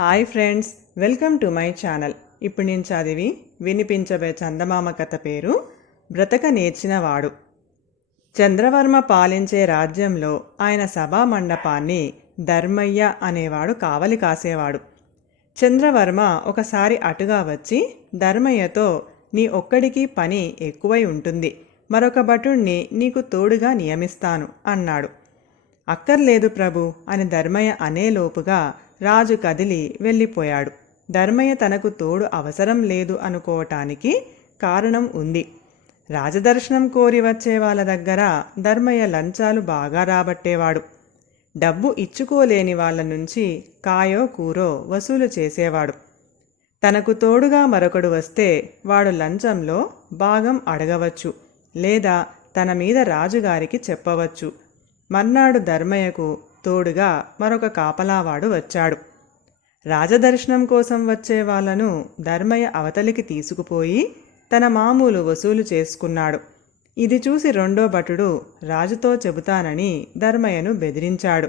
Hi friends welcome to my channel. ఇప్పుడు నేను చదివి వినిపించబోయే చందమామ కథ పేరు బ్రతక నేర్చినవాడు. చంద్రవర్మ పాలించే రాజ్యంలో ఆయన సభా మండపాన్ని ధర్మయ్య అనేవాడు కావలి కాసేవాడు. చంద్రవర్మ ఒకసారి అటుగా వచ్చి ధర్మయ్యతో నీ ఒక్కడికి పని ఎక్కువై ఉంటుంది. మరొక భటుణ్ణి నీకు తోడుగా నియమిస్తాను అన్నాడు. అక్కర్లేదు ప్రభు అని ధర్మయ్య అనేలోపుగా రాజు కదిలి వెళ్ళిపోయాడు. ధర్మయ్య తనకు తోడు అవసరం లేదు అనుకోవటానికి కారణం ఉంది. రాజదర్శనం కోరి వచ్చే వాళ్ళ దగ్గర ధర్మయ్య లంచాలు బాగా రాబట్టేవాడు. డబ్బు ఇచ్చుకోలేని వాళ్ళ నుంచి కాయో కూరో వసూలు చేసేవాడు. తనకు తోడుగా మరొకడు వస్తే వాడు లంచంలో భాగం అడగవచ్చు లేదా తన మీద రాజుగారికి చెప్పవచ్చు. మర్నాడు ధర్మయ్యకు తోడుగా మరొక కాపలావాడు వచ్చాడు. రాజదర్శనం కోసం వచ్చే వాళ్ళను ధర్మయ్య అవతలికి తీసుకుపోయి తన మామూలు వసూలు చేసుకున్నాడు. ఇది చూసి రెండో భటుడు రాజుతో చెబుతానని ధర్మయ్యను బెదిరించాడు.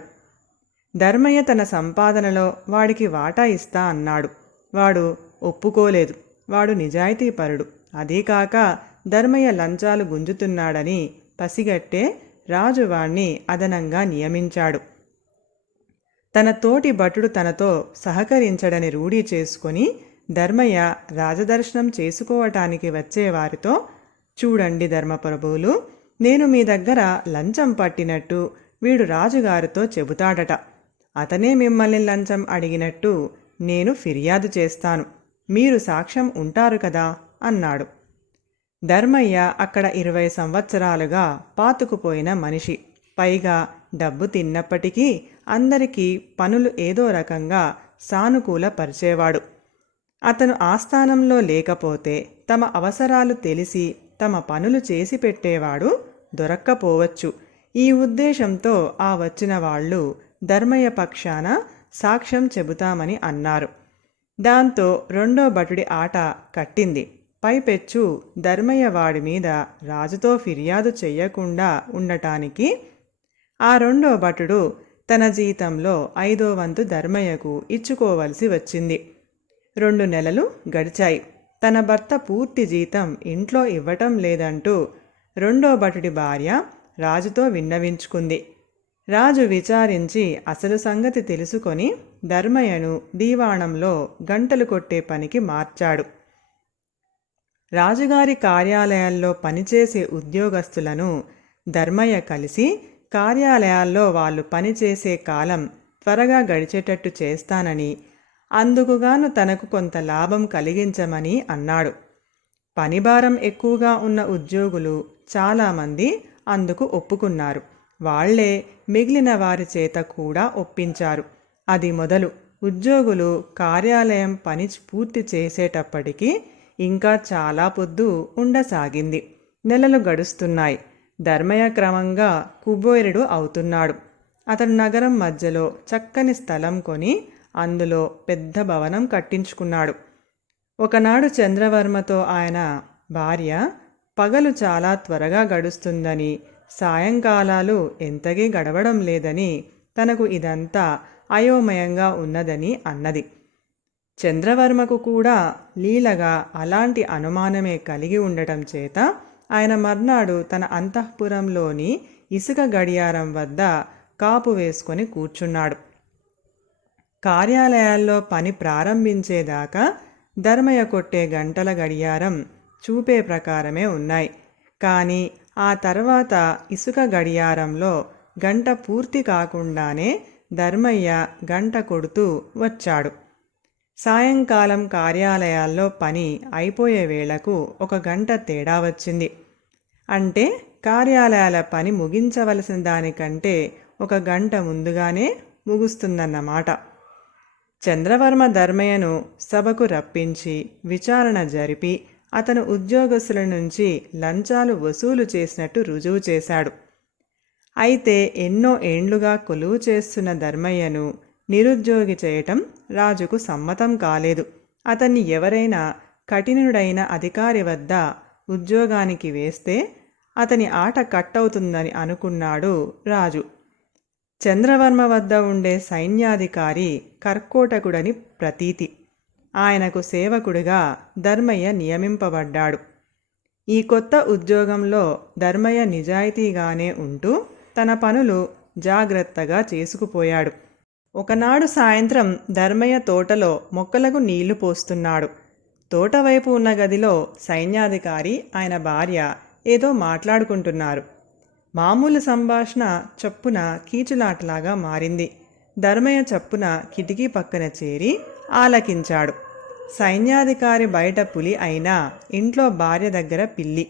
ధర్మయ్య తన సంపాదనలో వాడికి వాటా ఇస్తా అన్నాడు. వాడు ఒప్పుకోలేదు. వాడు నిజాయితీపరుడు. అదీకాక ధర్మయ్య లంచాలు గుంజుతున్నాడని పసిగట్టే రాజు వాణ్ణి అదనంగా నియమించాడు. తన తోటి భటుడు తనతో సహకరించడని రూఢీ చేసుకొని ధర్మయ్య రాజదర్శనం చేసుకోవటానికి వచ్చే వారితో చూడండి ధర్మప్రభువులు నేను మీ దగ్గర లంచం పట్టినట్టు వీడు రాజుగారితో చెబుతాడట. అతనే మిమ్మల్ని లంచం అడిగినట్టు నేను ఫిర్యాదు చేస్తాను. మీరు సాక్ష్యం ఉంటారు కదా అన్నాడు. ధర్మయ్య అక్కడ ఇరవై సంవత్సరాలుగా పాతుకుపోయిన మనిషి. పైగా డబ్బు తిన్నప్పటికీ అందరికీ పనులు ఏదో రకంగా సానుకూలపరిచేవాడు. అతను ఆస్థానంలో లేకపోతే తమ అవసరాలు తెలిసి తమ పనులు చేసి పెట్టేవాడు దొరక్కపోవచ్చు. ఈ ఉద్దేశంతో ఆ వచ్చిన వాళ్ళు ధర్మయ్య పక్షాన సాక్ష్యం చెబుతామని అన్నారు. దాంతో రెండో భటుడి ఆట కట్టింది. పైపెచ్చు ధర్మయ్య వాడి మీద రాజుతో ఫిర్యాదు చెయ్యకుండా ఉండటానికి ఆ రెండో భటుడు తన జీతంలో ఐదో వంతు ధర్మయ్యకు ఇచ్చుకోవలసి వచ్చింది. రెండు నెలలు గడిచాయి. తన భర్త పూర్తి జీతం ఇంట్లో ఇవ్వటం లేదంటూ రెండో భటుడి భార్య రాజుతో విన్నవించుకుంది. రాజు విచారించి అసలు సంగతి తెలుసుకొని ధర్మయ్యను దీవాణంలో గంటలు కొట్టే పనికి మార్చాడు. రాజుగారి కార్యాలయాల్లో పనిచేసే ఉద్యోగస్తులను ధర్మయ్య కలిసి కార్యాలయాల్లో వాళ్ళు పనిచేసే కాలం త్వరగా గడిచేటట్టు చేస్తానని అందుకుగాను తనకు కొంత లాభం కలిగించమని అన్నాడు. పనిభారం ఎక్కువగా ఉన్న ఉద్యోగులు చాలామంది అందుకు ఒప్పుకున్నారు. వాళ్ళే మిగిలిన వారి చేత కూడా ఒప్పించారు. అది మొదలు ఉద్యోగులు కార్యాలయం పని పూర్తి చేసేటప్పటికీ ఇంకా చాలా పొద్దు ఉండసాగింది. నెలలు గడుస్తున్నాయి. ధర్మయ్య క్రమంగా కుబేరుడు అవుతున్నాడు. అతడు నగరం మధ్యలో చక్కని స్థలం కొని అందులో పెద్ద భవనం కట్టించుకున్నాడు. ఒకనాడు చంద్రవర్మతో ఆయన భార్య పగలు చాలా త్వరగా గడుస్తుందని సాయంకాలాలు ఎంతకీ గడవడం లేదని తనకు ఇదంతా అయోమయంగా ఉన్నదని అన్నది. చంద్రవర్మకు కూడా లీలగా అలాంటి అనుమానమే కలిగి ఉండటం చేత ఆయన మర్నాడు తన అంతఃపురంలోని ఇసుక గడియారం వద్ద కాపు వేసుకొని కూర్చున్నాడు. కార్యాలయాల్లో పని ప్రారంభించేదాకా ధర్మయ్య కొట్టే గంటల గడియారం చూపే ప్రకారమే ఉన్నాయి. కానీ ఆ తర్వాత ఇసుక గడియారంలో గంట పూర్తి కాకుండానే ధర్మయ్య గంట కొడుతూ వచ్చాడు. సాయంకాలం కార్యాలయాల్లో పని అయిపోయే వేళకు ఒక గంట తేడా వచ్చింది. అంటే కార్యాలయాల పని ముగించవలసిన దానికంటే ఒక గంట ముందుగానే ముగుస్తుందన్నమాట. చంద్రవర్మ ధర్మయ్యను సభకు రప్పించి విచారణ జరిపి అతను ఉద్యోగస్తుల నుంచి లంచాలు వసూలు చేసినట్టు రుజువు చేశాడు. అయితే ఎన్నో ఏండ్లుగా కొలువు చేస్తున్న ధర్మయ్యను నిరుద్యోగి చేయటం రాజుకు సమ్మతం కాలేదు. అతన్ని ఎవరైనా కఠినుడైన అధికారి వద్ద ఉద్యోగానికి వేస్తే అతని ఆట కట్టవుతుందని అనుకున్నాడు రాజు. చంద్రవర్మ వద్ద ఉండే సైన్యాధికారి కర్కోటకుడని ప్రతీతి. ఆయనకు సేవకుడిగా ధర్మయ్య నియమింపబడ్డాడు. ఈ కొత్త ఉద్యోగంలో ధర్మయ్య నిజాయితీగానే ఉంటూ తన పనులు జాగ్రత్తగా చేసుకుపోయాడు. ఒకనాడు సాయంత్రం ధర్మయ్య తోటలో మొక్కలకు నీళ్ళు పోస్తున్నాడు. తోటవైపు ఉన్న గదిలో సైన్యాధికారి ఆయన భార్య ఏదో మాట్లాడుకుంటున్నారు. మామూలు సంభాషణ చప్పున కీచులాటలాగా మారింది. ధర్మయ్య చప్పున కిటికీ పక్కన చేరి ఆలకించాడు. సైన్యాధికారి బయట పులి అయినా ఇంట్లో భార్య దగ్గర పిల్లి.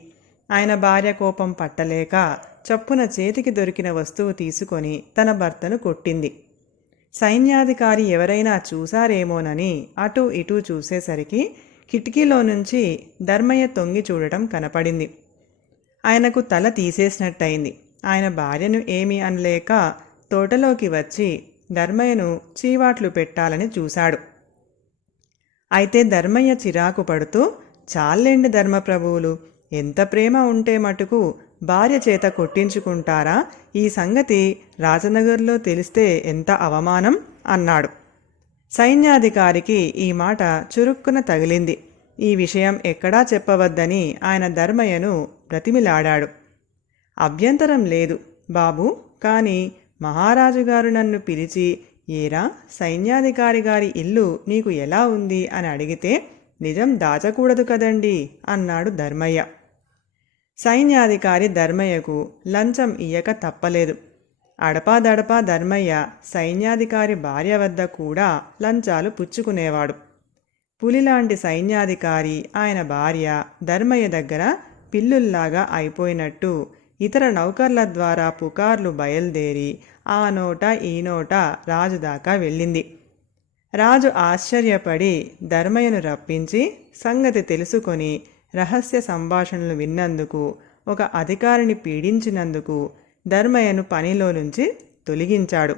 ఆయన భార్య కోపం పట్టలేక చప్పున చేతికి దొరికిన వస్తువు తీసుకొని తన భర్తను కొట్టింది. సైన్యాధికారి ఎవరైనా చూశారేమోనని అటు ఇటు చూసేసరికి కిటికీలో నుంచి ధర్మయ్య తొంగి చూడటం కనపడింది. ఆయనకు తల తీసేసినట్టయింది. ఆయన భార్యను ఏమీ అనలేక తోటలోకి వచ్చి ధర్మయ్యను చీవాట్లు పెట్టాలని చూశాడు. అయితే ధర్మయ్య చిరాకు పడుతూ చాలేండి ధర్మప్రభువులు ఎంత ప్రేమ ఉంటే మటుకు భార్య చేత కొట్టించుకుంటారా? ఈ సంగతి రాజనగర్లో తెలిస్తే ఎంత అవమానం? అన్నాడు. సైన్యాధికారికి ఈ మాట చురుక్కున తగిలింది. ఈ విషయం ఎక్కడా చెప్పవద్దని ఆయన ధర్మయ్యను బ్రతిమిలాడాడు. అభ్యంతరం లేదు బాబు! కానీ మహారాజు గారు నన్ను పిలిచి ఏరా సైన్యాధికారి గారి ఇల్లు నీకు ఎలా ఉంది? అని అడిగితే నిజం దాచకూడదు కదండి అన్నాడు ధర్మయ్య. సైన్యాధికారి ధర్మయ్యకు లంచం ఇయ్యక తప్పలేదు. అడపాదడపా ధర్మయ్య సైన్యాధికారి భార్య వద్ద కూడా లంచాలు పుచ్చుకునేవాడు. పులిలాంటి సైన్యాధికారి ఆయన భార్య ధర్మయ్య దగ్గర పిల్లుల్లాగా అయిపోయినట్టు ఇతర నౌకర్ల ద్వారా పుకార్లు బయలుదేరి ఆ నోట ఈ నోట రాజు దాకా వెళ్ళింది. రాజు ఆశ్చర్యపడి ధర్మయ్యను రప్పించి సంగతి తెలుసుకొని రహస్య సంభాషణలు విన్నందుకు ఒక అధికారిని పీడించినందుకు ధర్మయ్యను పనిలో నుంచి తొలగించాడు.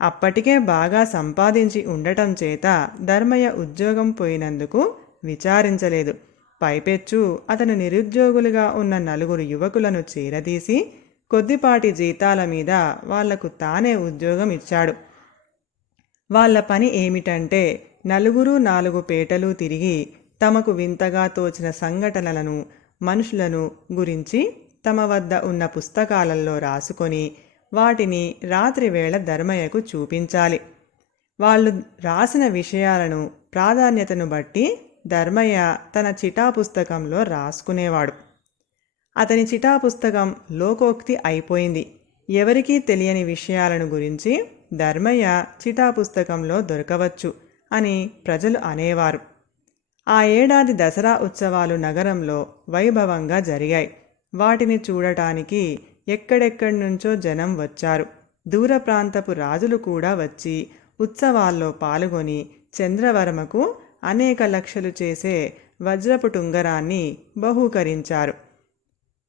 అప్పటికే బాగా సంపాదించి ఉండటం చేత ధర్మయ్య ఉద్యోగం పోయినందుకు విచారించలేదు. పైపెచ్చు అతను నిరుద్యోగులుగా ఉన్న నలుగురు యువకులను చేరదీసి కొద్దిపాటి జీతాల మీద వాళ్ళకు తానే ఉద్యోగం ఇచ్చాడు. వాళ్ళ పని ఏమిటంటే నలుగురు నాలుగు పేటలు తిరిగి తమకు వింతగా తోచిన సంఘటనలను మనుషులను గురించి తమ వద్ద ఉన్న పుస్తకాలలో రాసుకొని వాటిని రాత్రివేళ ధర్మయ్యకు చూపించాలి. వాళ్ళు రాసిన విషయాలను ప్రాధాన్యతను బట్టి ధర్మయ్య తన చిటా పుస్తకంలో రాసుకునేవాడు. అతని చిటా పుస్తకం లోకోక్తి అయిపోయింది. ఎవరికీ తెలియని విషయాలను గురించి ధర్మయ్య చిటా పుస్తకంలో దొరకవచ్చు అని ప్రజలు అనేవారు. ఆ ఏడాది దసరా ఉత్సవాలు నగరంలో వైభవంగా జరిగాయి. వాటిని చూడటానికి ఎక్కడెక్కడి నుంచో జనం వచ్చారు. దూర ప్రాంతపు రాజులు కూడా వచ్చి ఉత్సవాల్లో పాల్గొని చంద్రవర్మకు అనేక లక్షలు చేసే వజ్రపు టుంగరాన్ని బహూకరించారు.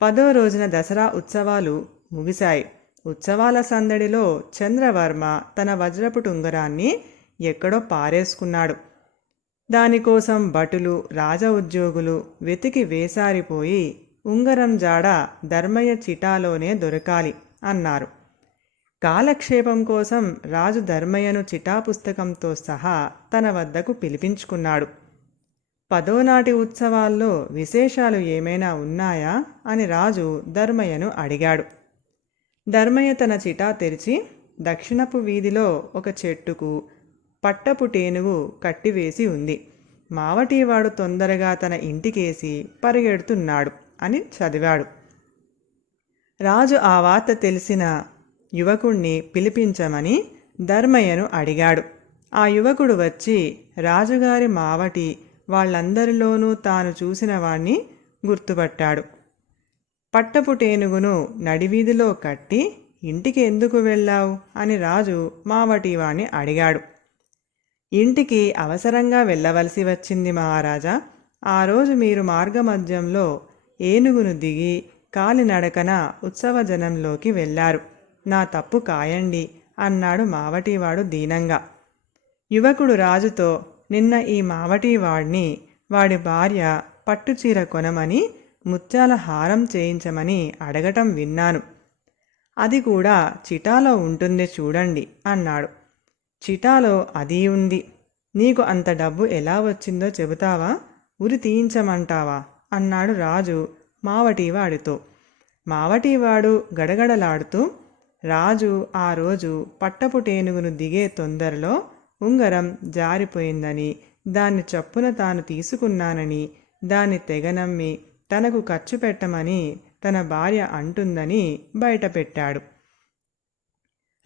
పదో రోజున దసరా ఉత్సవాలు ముగిశాయి. ఉత్సవాల సందడిలో చంద్రవర్మ తన వజ్రపు టుంగరాన్ని ఎక్కడో పారేసుకున్నాడు. దానికోసం భటులు రాజ ఉద్యోగులు వెతికి వేసారిపోయి ఉంగరం జాడ ధర్మయ్య చిటాలోనే దొరకాలి అన్నారు. కాలక్షేపం కోసం రాజు ధర్మయ్యను చిటా పుస్తకంతో సహా తన వద్దకు పిలిపించుకున్నాడు. పదోనాటి ఉత్సవాల్లో విశేషాలు ఏమైనా ఉన్నాయా? అని రాజు ధర్మయ్యను అడిగాడు. ధర్మయ్య తన చిటా తెరిచి దక్షిణపు వీధిలో ఒక చెట్టుకు పట్టపు టేనుగు కట్టివేసి ఉంది. మావటీవాడు తొందరగా తన ఇంటికేసి పరిగెడుతున్నాడు అని చదివాడు. రాజు ఆ వార్త తెలిసిన యువకుణ్ణి పిలిపించమని ధర్మయ్యను అడిగాడు. ఆ యువకుడు వచ్చి రాజుగారి మావటి వాళ్ళందరిలోనూ తాను చూసిన వాణ్ణి గుర్తుపట్టాడు. పట్టపు టేనుగును నడివీధిలో కట్టి ఇంటికి ఎందుకు వెళ్ళావు? అని రాజు మావటివాణ్ణి అడిగాడు. ఇంటికి అవసరంగా వెళ్ళవలసి వచ్చింది మహారాజా. ఆ రోజు మీరు మార్గమధ్యంలో ఏనుగును దిగి కాలినడకన ఉత్సవ జనంలోకి వెళ్ళారు. నా తప్పు కాయండి అన్నాడు మావటివాడు దీనంగా. యువకుడు రాజుతో నిన్న ఈ మావటివాడిని వాడి భార్య పట్టుచీర కొనమని ముత్యాల హారం చేయించమని అడగటం విన్నాను. అది కూడా చిటాలో ఉంటుంది చూడండి అన్నాడు. చిటాలో అది ఉంది. నీకు అంత డబ్బు ఎలా వచ్చిందో చెబుతావా? ఉరి తీయించమంటావా? అన్నాడు రాజు మావటివాడితో. మావటివాడు గడగడలాడుతూ రాజు ఆ రోజు పట్టపుటేనుగును దిగే తొందరలో ఉంగరం జారిపోయిందని దాన్ని చప్పున తాను తీసుకున్నానని దాన్ని తెగనమ్మి తనకు ఖర్చు పెట్టమని తన భార్య అంటుందని బయటపెట్టాడు.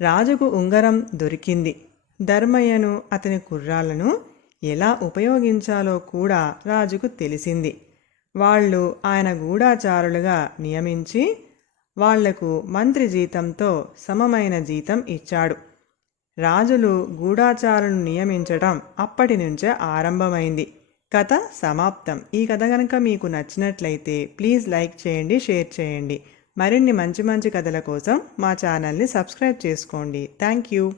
రాజుకు ఉంగరం దొరికింది. ధర్మయ్యను అతని కుర్రాళ్ళను ఎలా ఉపయోగించాలో కూడా రాజుకు తెలిసింది. వాళ్ళు ఆయన గూఢాచారులుగా నియమించి వాళ్ళకు మంత్రి జీతంతో సమమైన జీతం ఇచ్చాడు. రాజులు గూఢాచారులను నియమించటం అప్పటి నుంచే ఆరంభమైంది. కథ సమాప్తం. ఈ కథ కనుక మీకు నచ్చినట్లయితే ప్లీజ్ లైక్ చేయండి షేర్ చేయండి. మరిన్ని మంచి మంచి కథల కోసం మా ఛానల్ని సబ్స్క్రైబ్ చేసుకోండి. Thank you.